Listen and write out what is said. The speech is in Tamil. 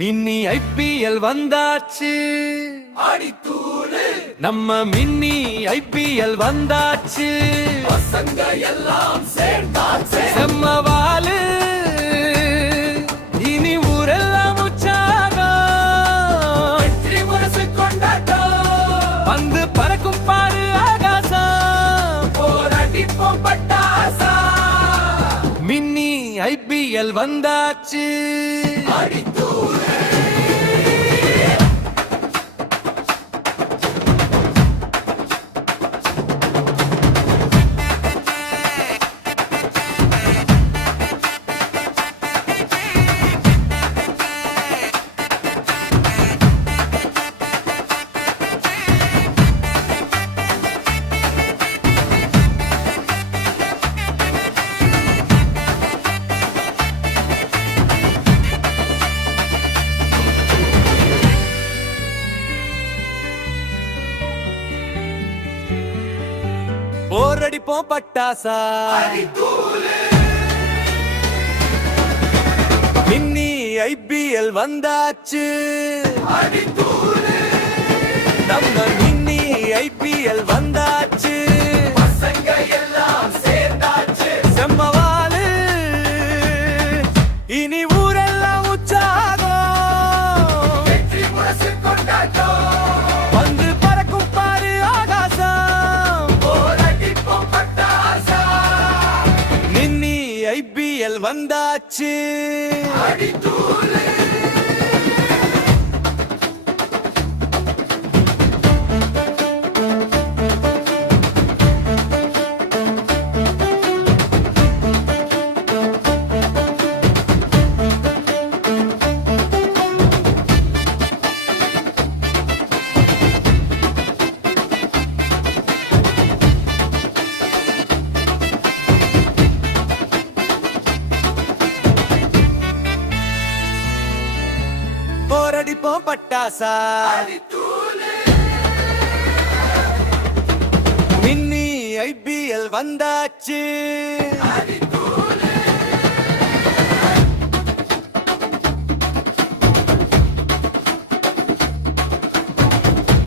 மின்னி ஐபிஎல் வந்தாச்சு, அடித்தூளு நம்ம மின்னி ஐபிஎல் வந்தாச்சு, பசங்க எல்லாம் சேர்ந்தாச்சு, செம்மவாலு இனி ஊரெல்லாம் உற்சாகம், வெற்றி முரசு கொண்டாட்டம், வந்து பறக்கும் பாரு ஆகாசம், போராடிப்போம் பட்டாசா, மின்னி ஐபிஎல் வந்தாச்சு, அடித்தூளு போரடிப்போம் பட்டாசா, மின்னி ஐபிஎல் வந்தாச்சு, நம்ம மின்னி ஐபிஎல் வந்தாச்சு, பசங்க எல்லாம் சேர்ந்தாச்சு, செம்மவாலு இனி ஊரெல்லாம் உற்சாகம், வெற்றி முரசு கொண்டாட்டம், வந்து பறக்கும் பாரு ஆகாசம், போராடிப்போம் பட்டாசா, மின்னி ஐபிஎல் வந்தாச்சு, அடித்தூளு போரடிப்போம் பட்டாசா, மின்னி ஐபிஎல் வந்தாச்சு,